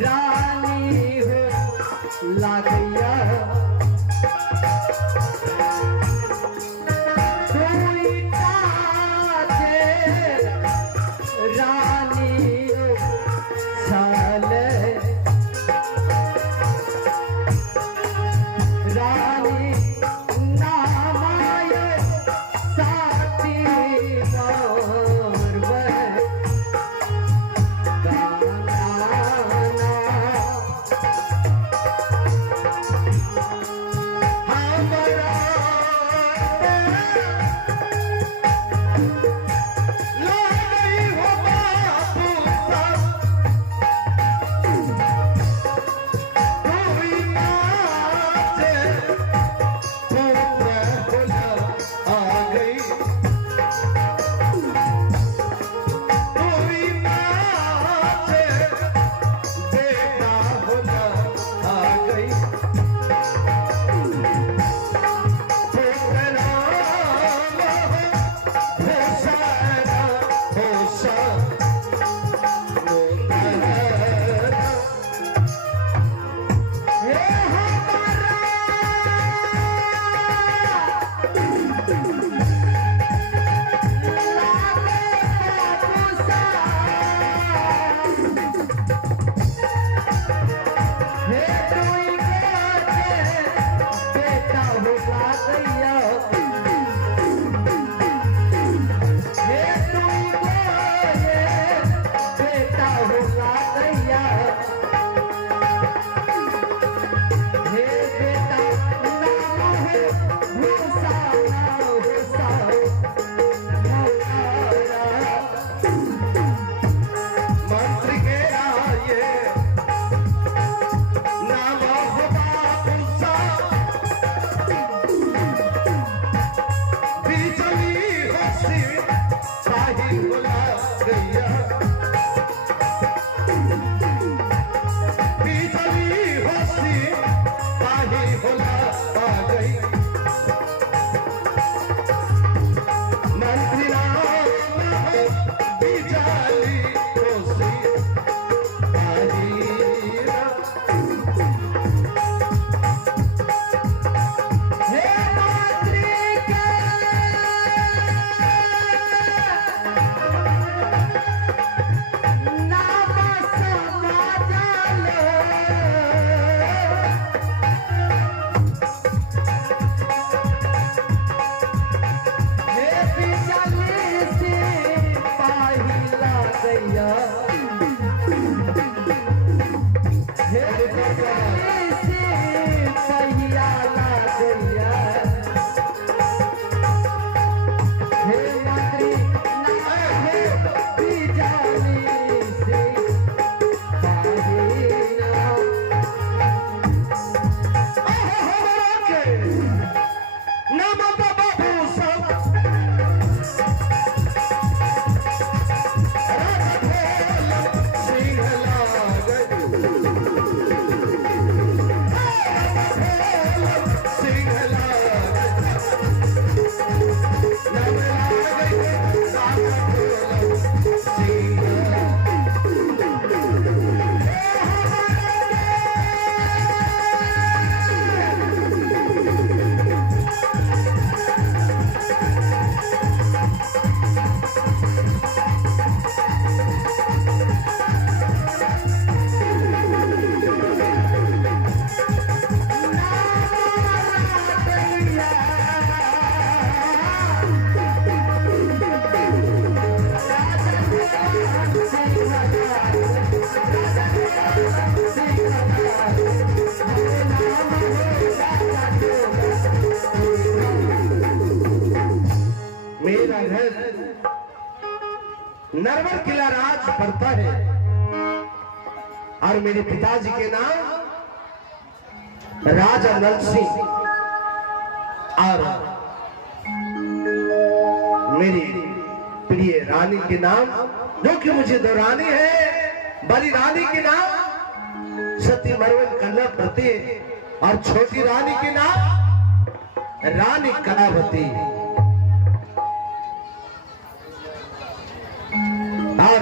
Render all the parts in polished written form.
रानी हो लागैया नरवर किला राज पड़ता है और मेरे पिताजी के नाम राजा नल सिंह और मेरी प्रिय रानी के नाम जो कि मुझे दो रानी है, बड़ी रानी के नाम सती मरवन कन्या प्रति और छोटी रानी के नाम रानी कलावती। और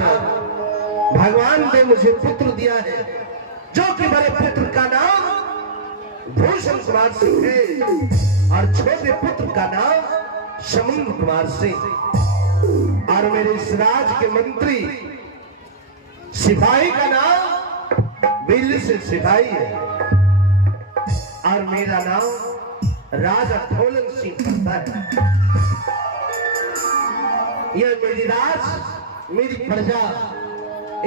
भगवान ने मुझे पुत्र दिया है जो कि बड़े पुत्र का नाम भूषण कुमार सिंह है और छोटे पुत्र का नाम समुद्र कुमार सिंह, और मेरे इस राज के मंत्री सिपाही का नाम बिल्ली से सिपाही है, और मेरा नाम राजा ठोलन सिंह पड़ता है। यह मेरी राज, मेरी प्रजा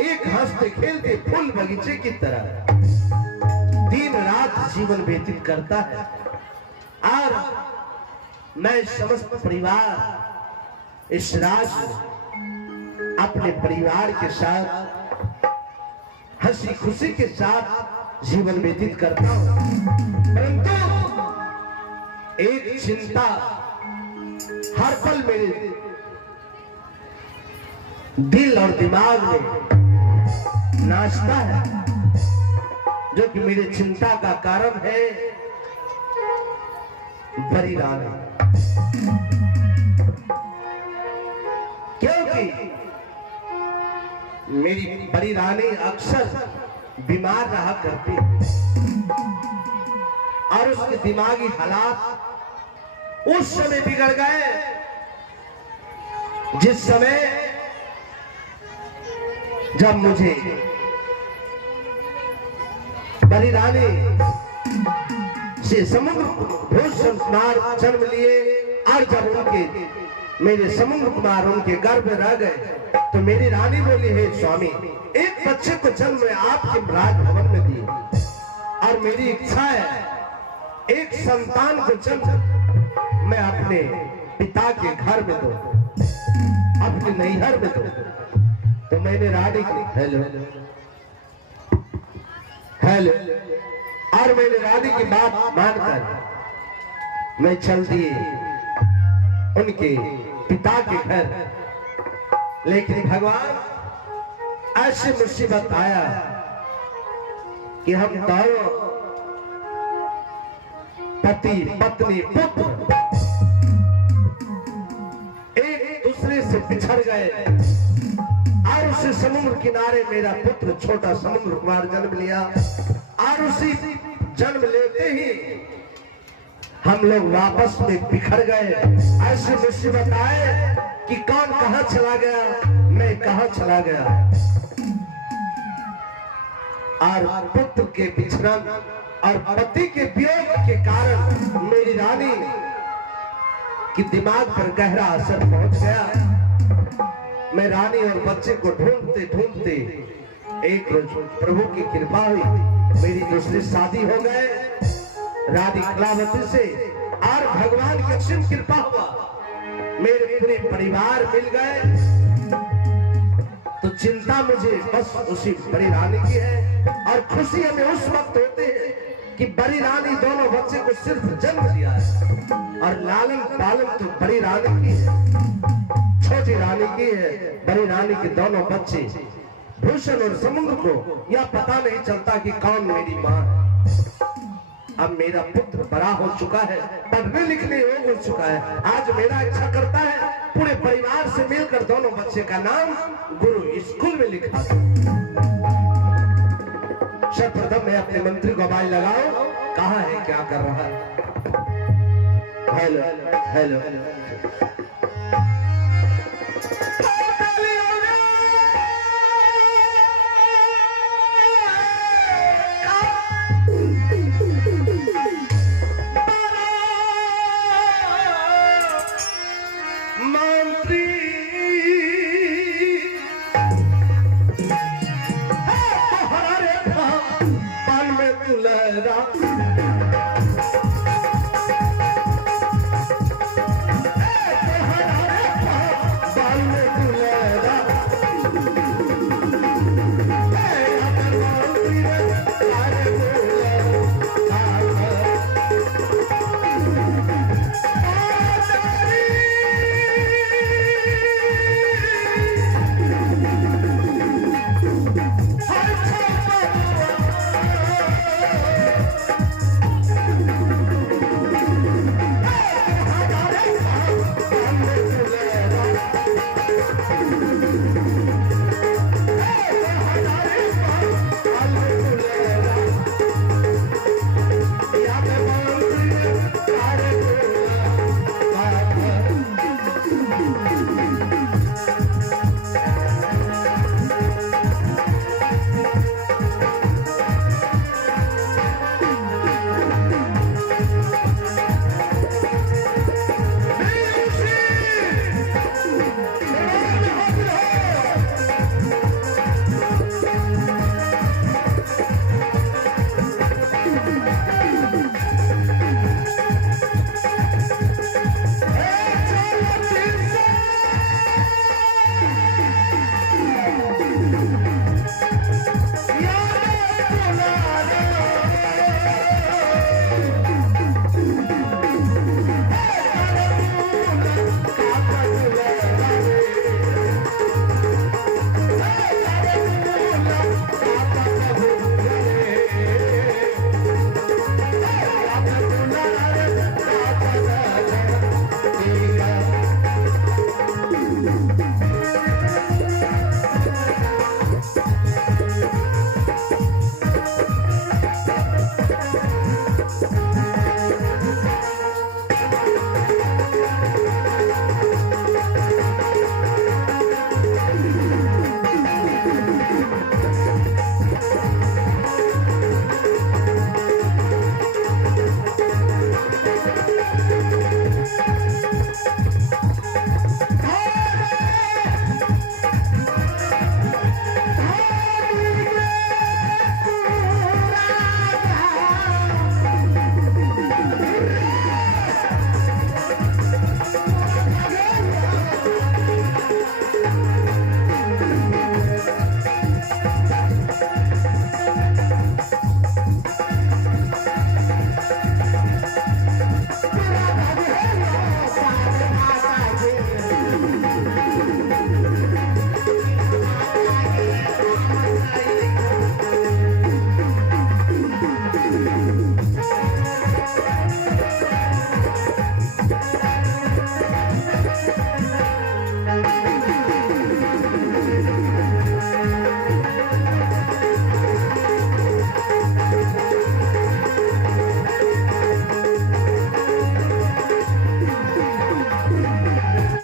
एक हंसते खेलते फूल बगीचे की तरह दिन रात जीवन व्यतीत करता है, और मैं समस्त परिवार इस राज में अपने परिवार के साथ हंसी खुशी के साथ जीवन व्यतीत करता हूं। परंतु एक चिंता हर पल मेरे दिल और दिमाग में नाचता है, जो कि मेरी चिंता का कारण है बड़ी रानी। क्योंकि मेरी बड़ी रानी अक्सर बीमार रहा करती और उसके दिमागी हालात उस समय बिगड़ गए जिस समय जब मुझे बड़ी रानी से समुद्र भूषण कुमार जन्म लिए, और जब उनके मेरे समुद्र कुमार उनके गर्भ में रह गए तो मेरी रानी बोली, हे स्वामी, एक बच्चे को जन्म आपके राजभवन में दिए, और मेरी इच्छा है एक संतान को जन्म मैं अपने पिता के घर में दूं, अपने नैहर में दूं। तो मैंने रानी की हेलो हेलो और मैंने रानी की बात मानकर मैं चल दिए उनके पिता के घर। लेकिन भगवान ऐसी मुसीबत आया कि हम दोनों पति पत्नी पुत्र एक दूसरे से बिछड़ गए, और उसी समुद्र किनारे मेरा पुत्र छोटा समुद्र कुमार जन्म लिया, और उसी जन्म लेते ही हम लोग वापस में बिखर गए। ऐसी मुसीबत आए कि कौन कहां चला गया, मैं कहां चला गया, और पुत्र के बिछड़न और पति के वियोग के कारण मेरी रानी की दिमाग पर गहरा असर पहुंच गया। मैं रानी और बच्चे को ढूंढते ढूंढते एक रोज प्रभु की कृपा हुई, मेरी दूसरी शादी हो गए रानी कलावती से, और भगवान की असीम कृपा हुआ मेरे पूरे परिवार मिल गए। तो चिंता मुझे बस उसी बड़ी रानी की है, और खुशी हमें उस वक्त होती है कि बड़ी रानी दोनों बच्चे को सिर्फ जन्म दिया है, और लालन पालन तो बड़ी रानी की है, छोटी रानी की है। बड़ी रानी के दोनों बच्चे भूषण और समुद्र को यह पता नहीं चलता कि कौन मेरी मां है। अब मेरा पुत्र बड़ा हो चुका है, पढ़ने लिखने योग्य हो चुका है। आज मेरा इच्छा करता है पूरे परिवार से मिलकर दोनों बच्चे का नाम गुरु स्कूल में लिखा दूं। सर्वप्रथम मैं अपने मंत्री को आवाज लगाओ, कहाँ है, क्या कर रहा है। हेलो हेलो मंत्री